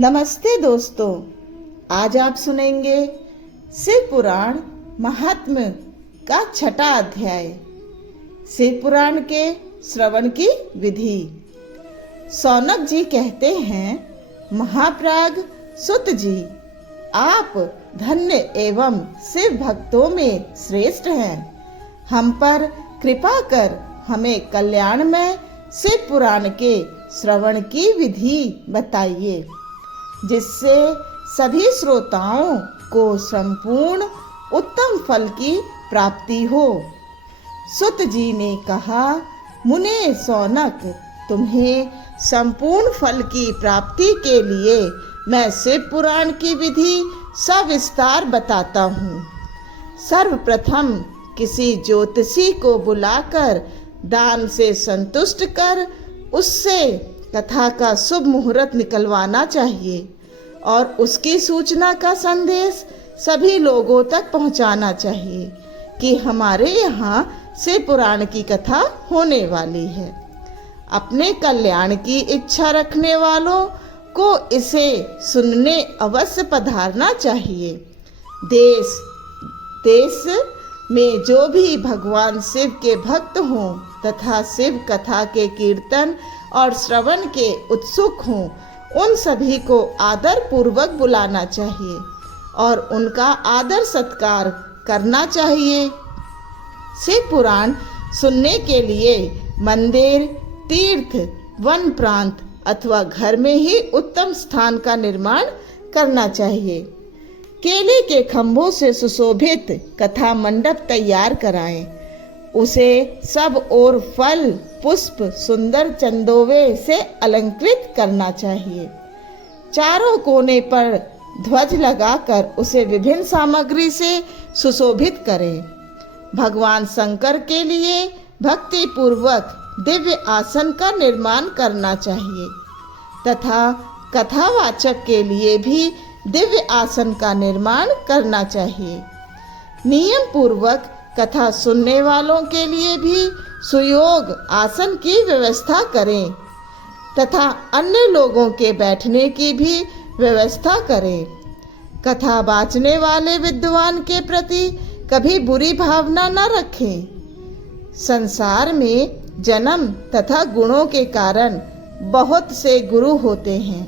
नमस्ते दोस्तों, आज आप सुनेंगे शिव पुराण महात्म्य का छठा अध्याय। शिव पुराण के श्रवण की विधि। सौनक जी कहते हैं, महाप्राग सुत जी, आप धन्य एवं शिव भक्तों में श्रेष्ठ हैं। हम पर कृपा कर हमें कल्याणमय शिव पुराण के श्रवण की विधि बताइए, जिससे सभी श्रोताओं को संपूर्ण उत्तम फल की प्राप्ति हो। सुत जी ने कहा, मुने सौनक, तुम्हें संपूर्ण फल की प्राप्ति के लिए मैं शिव पुराण की विधि सविस्तार बताता हूँ। सर्वप्रथम किसी ज्योतिषी को बुलाकर दान से संतुष्ट कर उससे कथा का शुभ मुहूर्त निकलवाना चाहिए और उसकी सूचना का संदेश सभी लोगों तक पहुंचाना चाहिए कि हमारे यहाँ शिव पुराण की कथा होने वाली है। अपने कल्याण की इच्छा रखने वालों को इसे सुनने अवश्य पधारना चाहिए। देश देश में जो भी भगवान शिव के भक्त हों तथा शिव कथा के कीर्तन और श्रवण के उत्सुक हों, उन सभी को आदर पूर्वक बुलाना चाहिए और उनका आदर सत्कार करना चाहिए। शिव पुराण सुनने के लिए मंदिर, तीर्थ, वन प्रांत अथवा घर में ही उत्तम स्थान का निर्माण करना चाहिए। केले के खंभों से सुशोभित कथा मंडप तैयार कराएं। उसे सब ओर फल, पुष्प, सुंदर चंदोवे से अलंकृत करना चाहिए। चारों कोने पर ध्वज लगाकर उसे विभिन्न सामग्री से सुशोभित करें। भगवान शंकर के लिए भक्ति पूर्वक दिव्य आसन का निर्माण करना चाहिए तथा कथावाचक के लिए भी दिव्य आसन का निर्माण करना चाहिए। नियम पूर्वक कथा सुनने वालों के लिए भी सुयोग आसन की व्यवस्था करें तथा अन्य लोगों के बैठने की भी व्यवस्था करें। कथा वाचने वाले विद्वान के प्रति कभी बुरी भावना न रखें। संसार में जन्म तथा गुणों के कारण बहुत से गुरु होते हैं,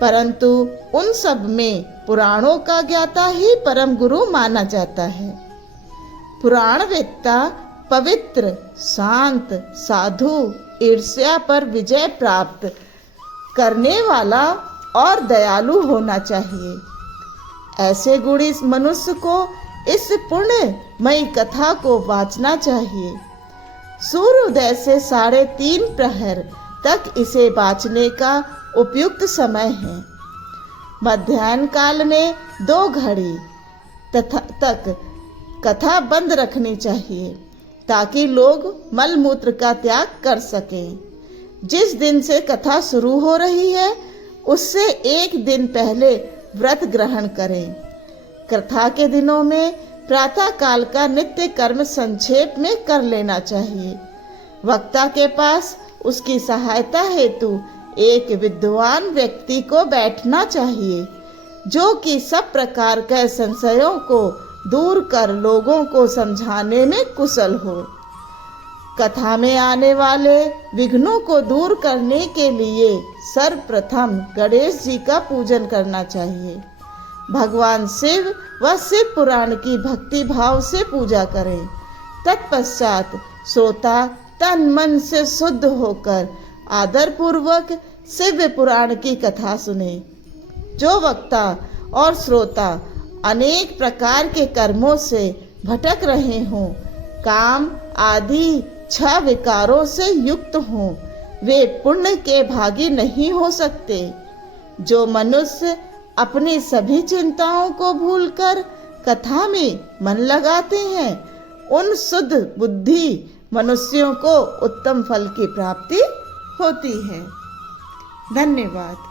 परंतु उन सब में पुराणों का ज्ञाता ही परम गुरु माना जाता है। पुराणवेत्ता पवित्र, शांत, साधु, ईर्ष्या पर विजय प्राप्त करने वाला और दयालु होना चाहिए। ऐसे गुणी मनुष्य को इस पुण्यमयी कथा को वाचना चाहिए। सूर्योदय से 3:30 प्रहर तक इसे वाचने का उपयुक्त समय है। मध्याह्न काल में 2 घड़ी तक कथा बंद रखनी चाहिए ताकि लोग मल मूत्र का त्याग कर सकें। जिस दिन से कथा शुरू हो रही है उससे 1 दिन पहले व्रत ग्रहण करें। कथा के दिनों में प्रातः काल का नित्य कर्म संक्षेप में कर लेना चाहिए। वक्ता के पास उसकी सहायता हेतु एक विद्वान व्यक्ति को बैठना चाहिए, जो कि सब प्रकार के संशयों को दूर कर लोगों को समझाने में कुशल हो। कथा में आने वाले विघ्नों को दूर करने के लिए सर्वप्रथम गणेश जी का पूजन करना चाहिए। भगवान शिव व शिव पुराण की भक्ति भाव से पूजा करें। तत्पश्चात श्रोता तन मन से शुद्ध होकर आदर पूर्वक शिव पुराण की कथा सुने। जो वक्ता और श्रोता अनेक प्रकार के कर्मों से भटक रहे हों, काम आदि 6 विकारों से युक्त हों, वे पुण्य के भागी नहीं हो सकते। जो मनुष्य अपनी सभी चिंताओं को भूलकर कथा में मन लगाते हैं, उन शुद्ध बुद्धि मनुष्यों को उत्तम फल की प्राप्ति होती है। धन्यवाद।